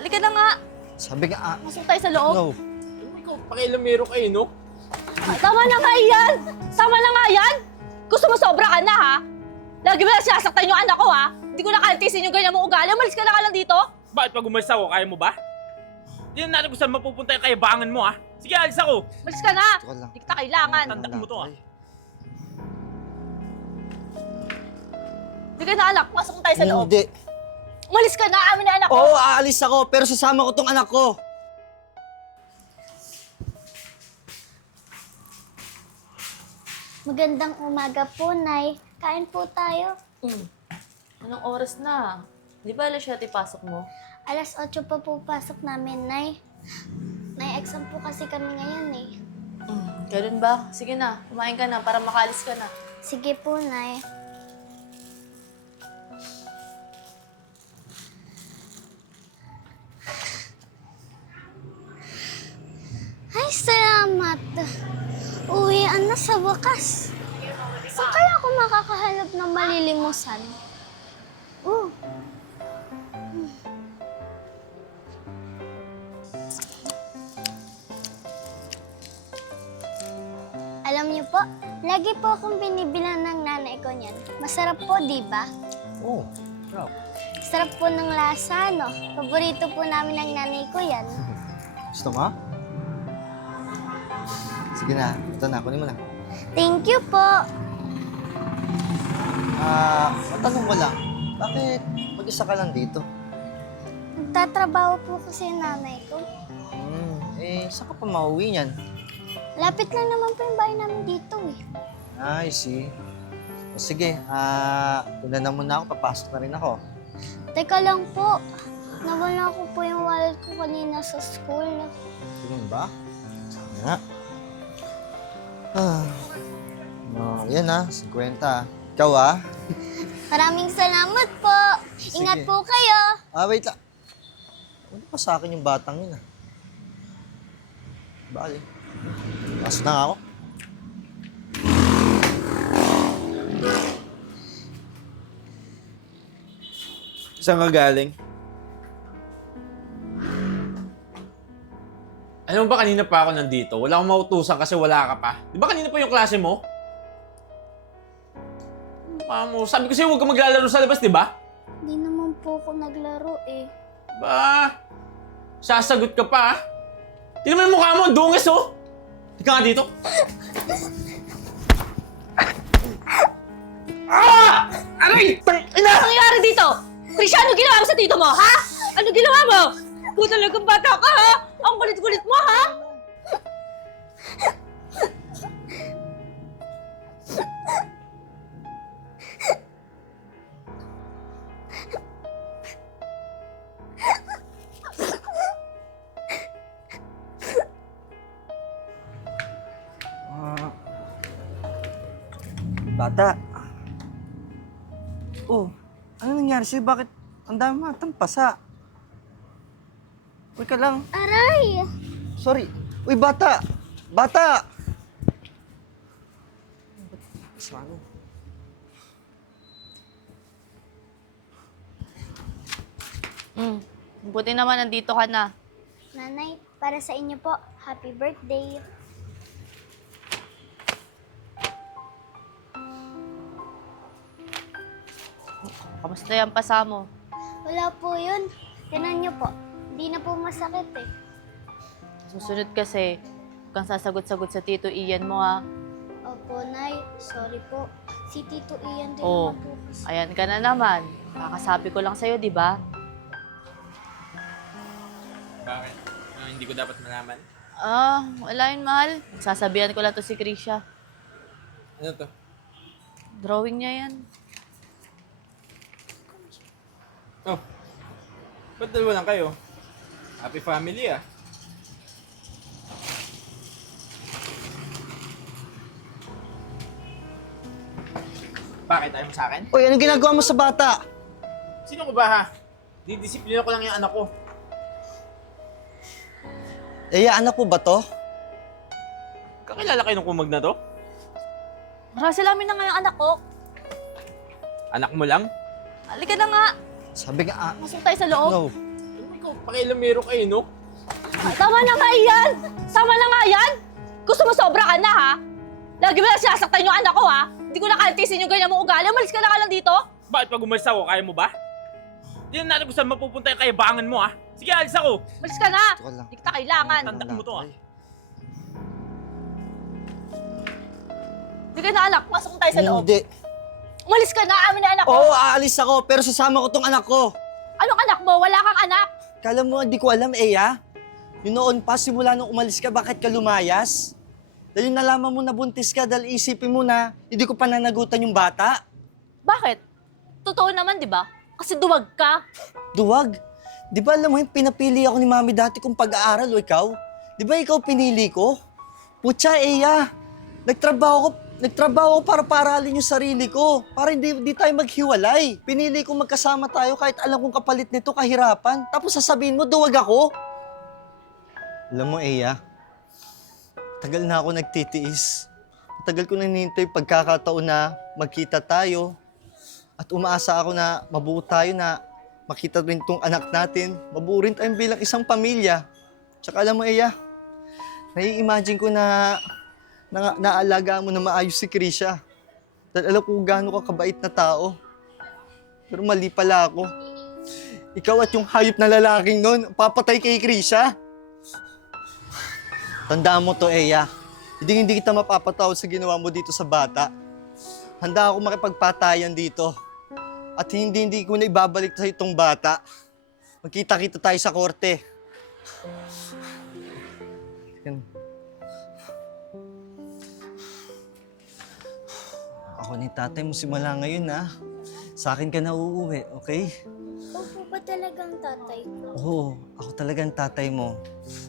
Halika na nga. Sabi nga, Masok tayo sa loob. no. Ikaw, pakialamero kayo, no? Tama na nga yan! Tama na nga yan! Gusto mo sobra ka na, ha? Lagi mo lang sinasaktan yung anak ko, ha? Hindi ko nakantisin yung ganyan mong ugali. Umalis ka na nga lang dito. Bakit pag umalis ako, kaya mo ba? Hindi na natin kung saan mapupunta yung kayabangan mo, ha? Sige, alis ako! Umalis ka na. Ito lang. Hindi kita kailangan. Tandaan mo to, ha? Hindi ka na, anak. Masok tayo sa loob. Hindi. Umalis ka na, amin na anak ko. Oo, aalis ako, pero sasama ko tong anak ko. Magandang umaga po, Nay. Kain po tayo. Anong oras na? Di ba alas 7 pasok mo? Alas 8 pa po pasok namin, Nay. May exam po kasi kami ngayon eh. Ganun ba? Sige na, kumain ka na para makalis ka na. Sige po, Nay. Ay, salamat. Uwian na sa wakas. Saan kaya ako makakahanap ng malilimusan? Oh. Alam niyo po, lagi po akong binibilan ng nanay ko niyan. Masarap po, di ba? Oo, sarap. Sarap po ng lasa, no? Paborito po namin ng nanay ko yan. Gusto mo? Sige na, ito na, kunin mo na. Thank you po. Matanong ko lang, bakit mag-isa ka lang dito? Nagtatrabaho po kasi yung nanay ko. Saan ka pa mauwi niyan? Lapit lang naman po yung bahay namin dito eh. I see. O sige, una na muna ako, papasok na rin ako. Teka lang po, nawala ko po yung wallet ko kanina sa school. Ganun ba? Nga. Yan 50. Ikaw Maraming salamat po. Ingat Sige. po kayo. Wait lang. Ano pa sa akin yung batang yun Bali. Pasok na nga ako. Saan ka galing? Alam mo ba kanina pa ako nandito? Wala akong mautusan kasi wala ka pa. Di ba kanina pa yung klase mo? Sabi ko sa'yo huwag ka maglalaro sa labas, di ba? Hindi naman po ako naglaro eh. Ba? Sasagot ka pa, ha? Tingnan mo yung mukha mo, dungas, oh! Ika nga dito. Aray! Ano nangyari dito? Krisha, ano ginawa mo sa tito mo, ha? Ano ginawa mo? Kung talagang bata ka, ha? Ang kulit-kulit mo, ha? Bata. Oh, ano nangyari sa'yo? Bakit ang dami matang pasa? Uy ka lang. Aray! Sorry. Uy, bata! Bata! Sano? Buti naman nandito ka na. Nanay, para sa inyo po, happy birthday. Kamusta yung pasa mo? Wala po yun. Tinan niyo po, hindi na po masakit eh. Susunod kasi, huwag kang sasagot-sagot sa Tito Ian mo, ha? Opo, Nay. Sorry po. Si Tito Ian din Oo. naman po kasi. Ayan ka na naman. Kakasabi ko lang sa'yo, di ba? Bakit? Hindi ko dapat malaman. Wala yun, mahal. Sasabihan ko lang to si Krisha. Ano to? Drawing niya yan. Oh. Ba't dalawa lang kayo? Happy family, ah. Bakit? Ayaw mo sa akin? Uy, anong ginagawa mo sa bata? Sino ko ba, ha? Didisiplina ko lang yung anak ko. Anak po ba to? Kakilala kayo ng kumag na to? Marasa lamin na nga yung anak ko. Anak mo lang? Halika na nga. Sabi nga, Masok tayo sa loob. no. Ikaw, Pakialamero kayo, no? Tama na nga yan! Tama na nga yan! Gusto mo sobra ka na, ha? Lagi mo lang sinasaktan yung anak ko, ha? Hindi ko nakaltisin yung ganyan mong ugali. Umalis ka na nga lang dito. Bakit pag umalis ako, kaya mo ba? Hindi na natin kung saan mapupunta yung kayabangan mo, ha? Sige, alis ako! Umalis ka na! Ito ka lang. Hindi kita kailangan. Tanda mo to, ha? Hindi ka na, anak. Pasok tayo sa loob. Hindi. Umalis ka na, amin na anak ko. Oo, aalis ako, pero sasama ko tong anak ko. Anong anak mo? Wala kang anak. Kala mo, di ko alam, Eya. Yung noon pa, simula nung umalis ka, bakit ka lumayas? Dahil yung nalaman mo na buntis ka, dahil isipin mo na hindi ko pananagutan yung bata. Bakit? Totoo naman, di ba? Kasi duwag ka. Duwag. Di ba alam mo yung pinapili ako ni Mami dati kung pag-aaral o ikaw? Di ba ikaw pinili ko? Putya, Eya. Nagtrabaho ko para paralin yung sarili ko. Para hindi tayo maghiwalay. Pinili ko magkasama tayo kahit alam kong kapalit nito kahirapan. Tapos sasabihin mo, duwag ako. Alam mo, Eya, tagal na ako nagtitiis. Tagal ko na hinihintay pagkakataon na magkita tayo. At umaasa ako na mabuo tayo na makita rin tong anak natin. Mabuo rin tayong bilang isang pamilya. Tsaka alam mo, Eya, nai-imagine ko na naalaga mo na maayos si Krisha. Dahil alam ko gaano ka kabait na tao. Pero mali pala ako. Ikaw at yung hayop na lalaking nun, papatay kay Krisha. Tandaan mo to, Eya. Hindi kita mapapatawad sa ginawa mo dito sa bata. Handa ako makipagpatayan dito. At hindi ko na ibabalik sa itong bata. Magkita-kita tayo sa korte. Ako ni tatay mo simula ngayon, ha? Sa akin ka na uuwi, okay? Opo ba talagang tatay ko? Oo, ako talagang tatay mo.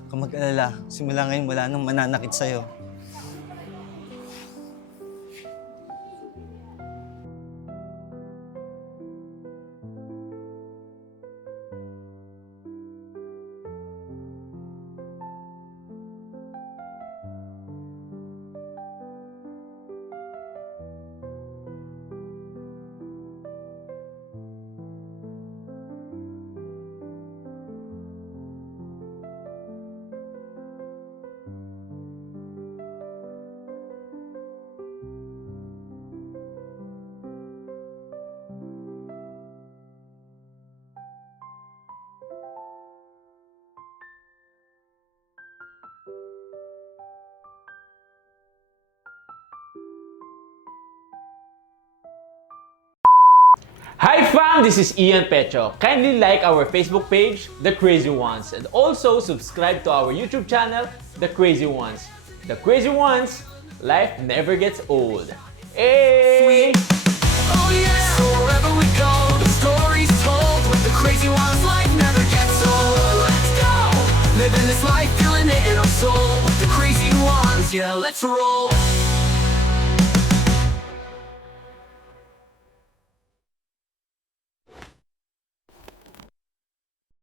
Kung mag-alala, simula ngayon wala nang mananakit sa'yo. Hi fam, this is Ian Pecho. Kindly like our Facebook page, The Crazy Ones, and also subscribe to our YouTube channel, The Crazy Ones. The Crazy Ones, life never gets old. Hey! Oh yeah, so wherever we go, the story's told with the crazy ones, life never gets old. Let's go, living this life, feeling it in our soul. With the crazy ones, yeah, let's roll.